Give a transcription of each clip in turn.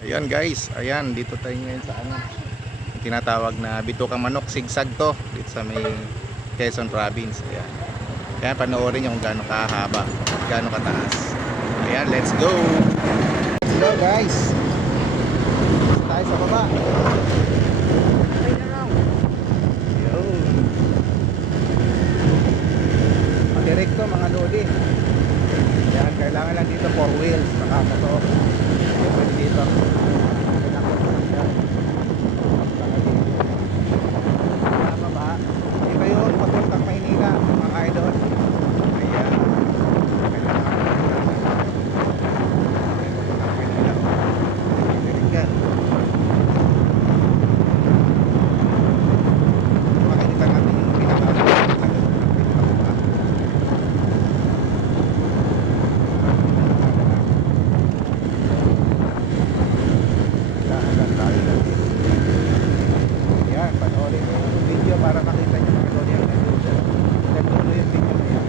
Ayan guys, ayan dito tayo ngayon sa ano, tinatawag na Bituka Manok, sigsag to dito sa may Quezon Province. Ayan. Kaya panoorin nyo kung gaano kahaba, gaano kataas. Ayan, let's go. Let's go guys. Tayo sa baba. Yun. Direkto mga lodi. Ayan, kailangan lang dito 4 wheels, nakamotor. Pwede dito. Ito yung papuntang Maynila, mga idol. Ayan. Kailangan papuntang Maynila. Diretso. Makikita natin yung pinaka-pinaka. Yan, panoorin mo yung video para makita nyo mga lodi ang nagdulo. Nagdulo yung video na yan.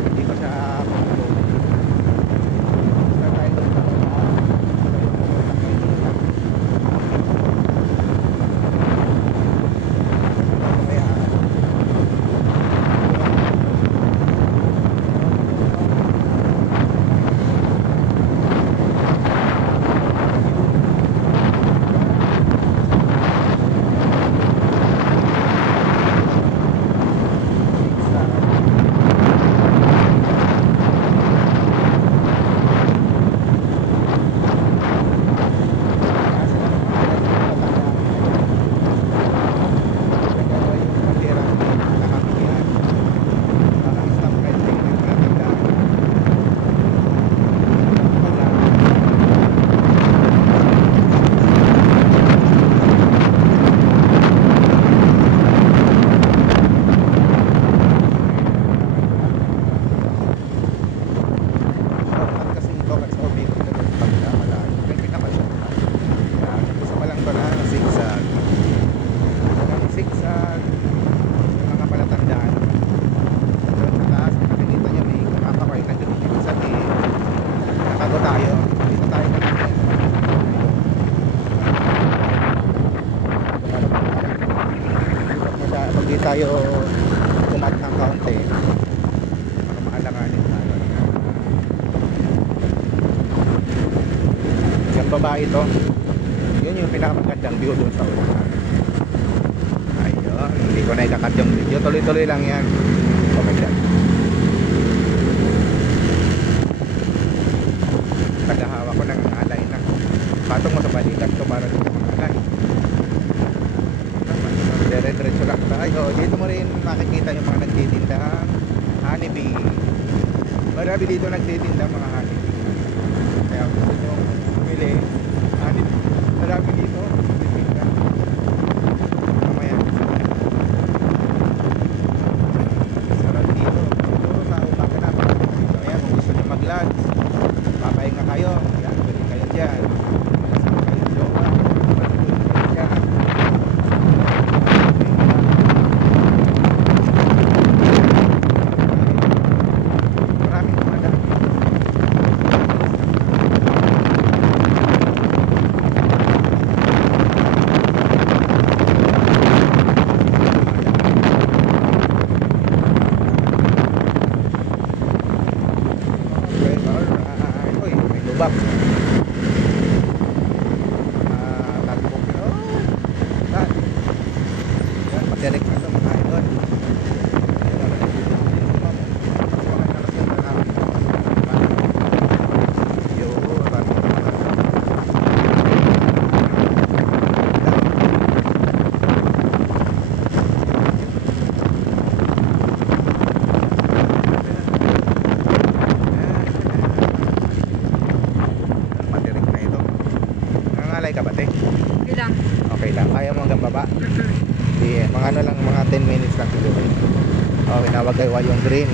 Hindi ko siya upload. Basta tayo doon sa tayo. Dito tayo pag di tayo umat ng kaunti baka maalanganin tayo. Yung baba ito, yun yung pinakamagandang view doon sa ulan. Ayun, hindi ko na ikakat yung video, tuloy-tuloy lang yan. Okay dyan. Tagahawa ko ng alay na patong mo sa balikat to para sa mga alay. Dire-diretso lang tayo. Dito mo rin makikita yung mga nagtitindang honeybee. Marami dito nagtitindang mga honeybee. Kaya gusto nyo bumili honeybee, marami dito nagtitinda. Mamaya sarap dito. Siguro sa umaga na kaya kung gusto nyo mag-lunch, papahinga kayo, yan, pwede kayo dyan. Kayo jowa, pwede dyan. Maraming kumada. Okay, alright. Uy, may lubak. Talbog. Oh, yan. Yan, matirik na ito mga idol. Matirik na ito. Nangangalay ka ba, te? Okay lang. Okay lang. Kaya mo hanggang baba? Di, mga ano lang, mga 10 minutes lang siguro. Okay, nawagay yung green.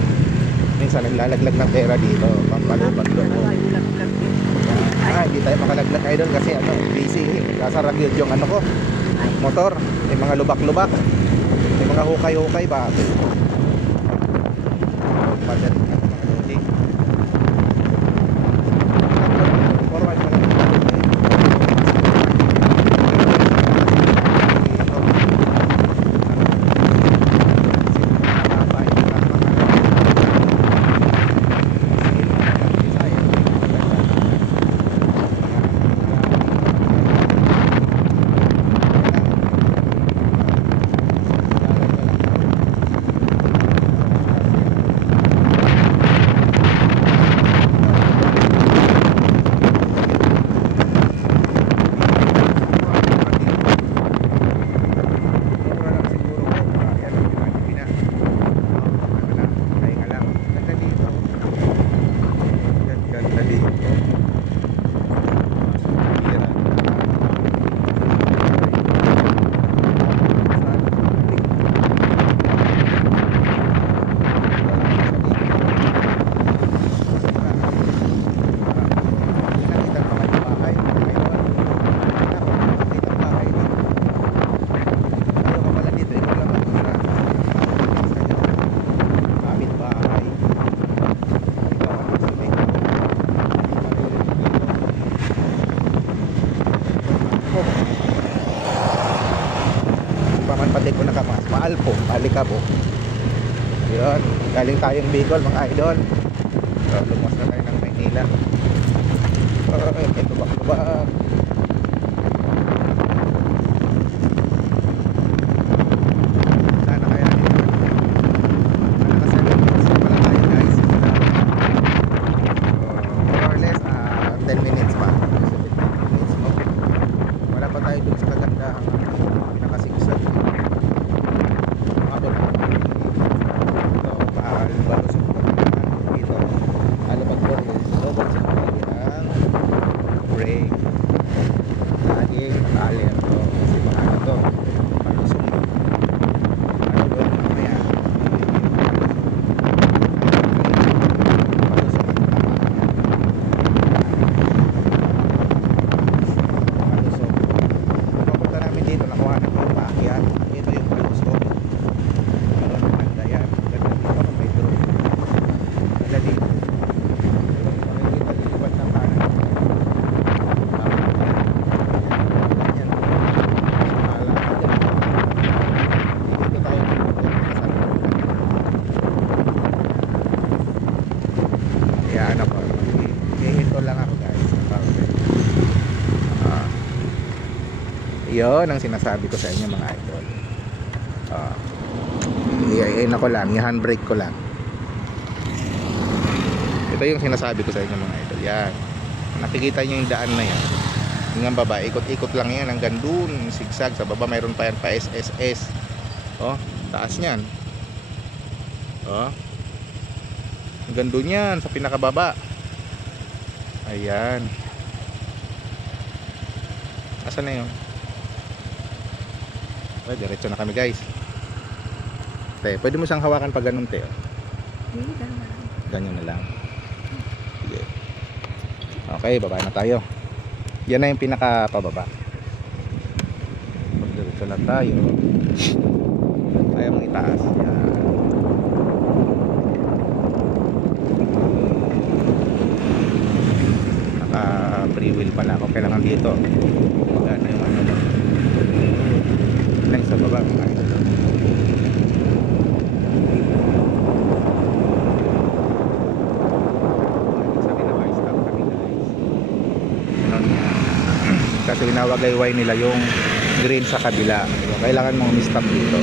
Minsan naglalaglag ng pera dito. Pampalubag doon. Hindi tayo makalaglag idol kasi ano, busy. Kasarag yun yung ano ko, motor. May mga lubak-lubak. May mga hukay-hukay ba? Padaling na mga lodi. Forward pa lang. ko nakamas. Maalpo, Alikabo. Yun, galing tayong Bicol mga idol. So, lumos na tayo ng Maynila. Ay, may lubak-lubak. Sana kaya dito. Naka 7 minutes pa lang tayo guys. So, more or less 10 minutes pa. 17 minutes mo. Wala pa tayo dun sa kagandahang nakasigsag. Abot na. Ito, balusog pa naman dito. Alabag ko is double check ang brake. Laging naka-alerto. Kasi baka na to. Palusog mo. Ano doon? Mamaya. Palusog ang tama. Palusog. Papunta namin dito. Nakuha na ko paakyat. Ito yung palusog. Ano naman yan. Ganda dito kung may drone. Ganda dito. Lipad ng kanan. Yan. Mahala ka dyan. Dito tayo. Kaya ano po. Hihito lang ako guys. Yun ang sinasabi ko sa inyo mga idol. Iyain ako lang, i-handbrake ko lang. Ito yung sinasabi ko sa inyo mga idol. Yan. Nakikita nyo yung daan na yan. Yung baba, ikot-ikot lang yan hanggang dun, sigsag. Sa baba mayroon pa yan pa SSS. Oh, taas nyan. Oh. Hanggang dun yan, sa pinakababa. Ayan. Asan na yun? Well, diretso na kami guys. Te, pwede mo siyang hawakan pag ganun, te. Ganyan na lang. Sige. Okay, baba na tayo. Yan na yung pinaka-pababa. Diretso lang tayo. Kaya mong itaas. Yan. Naka-free wheel pala ako. Kailangan dito. Magana yung ano mo. Lang sa baba mga idol. Kasi winawagayway nila yung green sa kabila. Kailangan mong stop dito.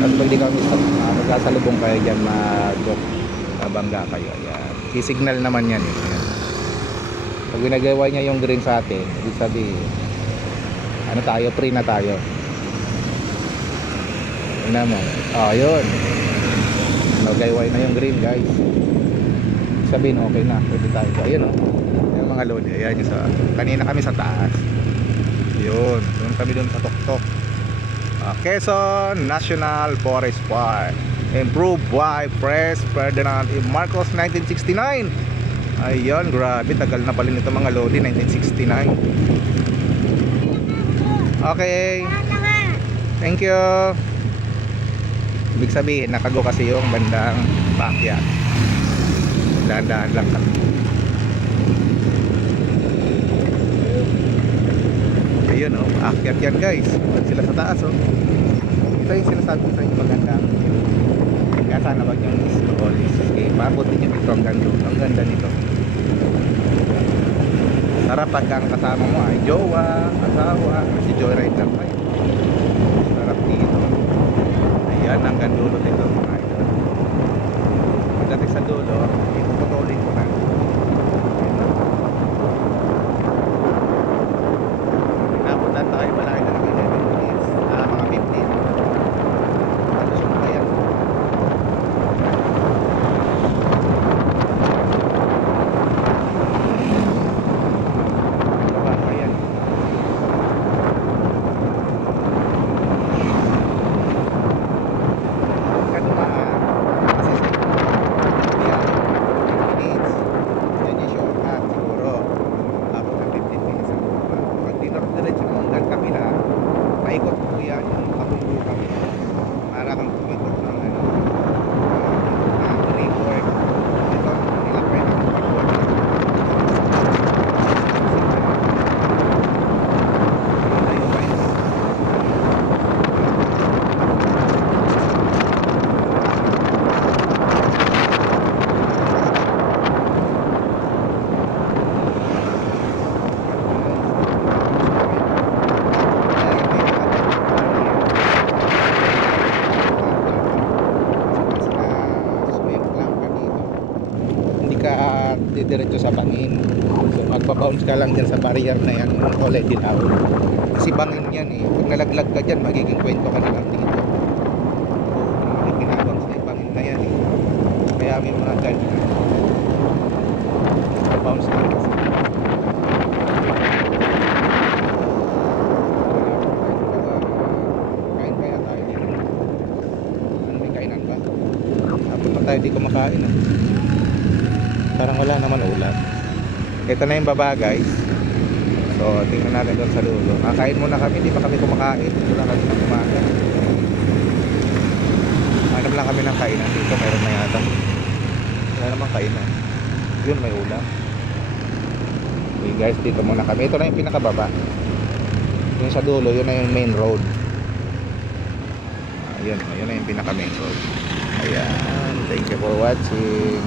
Tapos pag di ka stop, magkasalubong kayo dyan, mabangga kayo. Ayan. I-signal naman yan. Ayan. Pag winagayway niya yung green sa atin, ibig sabihin, ano tayo, free na tayo. Yun naman. Yun. Nagayway na yung green guys. Sabihin okay na, pwede tayo. Ayun yung mga lodi. Ayan yung sa, kanina kami sa taas. Yun, doon kami doon sa tuktok. Quezon National Forest Park. Improved by Pres Ferdinand E. Marcos 1969. Ayun, grabe, tagal na pala nito mga lodi, 1969. Okay. Thank you. Ibig sabihin, nakago kasi yung bandang backyard. Dahan-dahan lang kami. Ayun aakyat yan guys. Huwag sila sa taas Ito yung sinasabi ko sa inyo maganda. Kaya sana wag yung is-scroll. Pabutin nyo ito hanggang doon. Ang ganda nito. Sarap pag ang kasama mo ay jowa, asawa, si joyride lang kayo. Sarap dito. Ayan, hanggang dulo dito mga idol. Pagdating sa dulo, ipuputulin ko na. Napuntan tayo, malaki na ng 11 minutes. Mga 15. Tapos yung kaya. Minutes. dito sa bangin. So magbabounce ka lang dyan sa barrier na yan ng kulay dilaw. Kasi bangin yan eh. Pag nalaglag ka dyan, magiging kwento ka na lang dito. Hindi pinabang sa bangin na yan eh. Kaya may mga ganyan. Bounce lang kasi. Kain kaya tayo dito. Ano, may kainan ba? Hapon pa tayo di kumakain ah. Parang wala naman ulam. Ito na yung baba guys. So tingnan natin doon sa dulo. Kakain muna kami, di pa kami kumakain. Dito lang kami ng umaga. Hanap lang kami ng kainan dito. Meron na yata. Wala namang kainan. Yun may ulam. Okay guys, dito muna kami. Ito na yung pinakababa. Yung sa dulo, yun na yung main road. Ayun, yun na yung pinaka main road. Ayan, thank you for watching.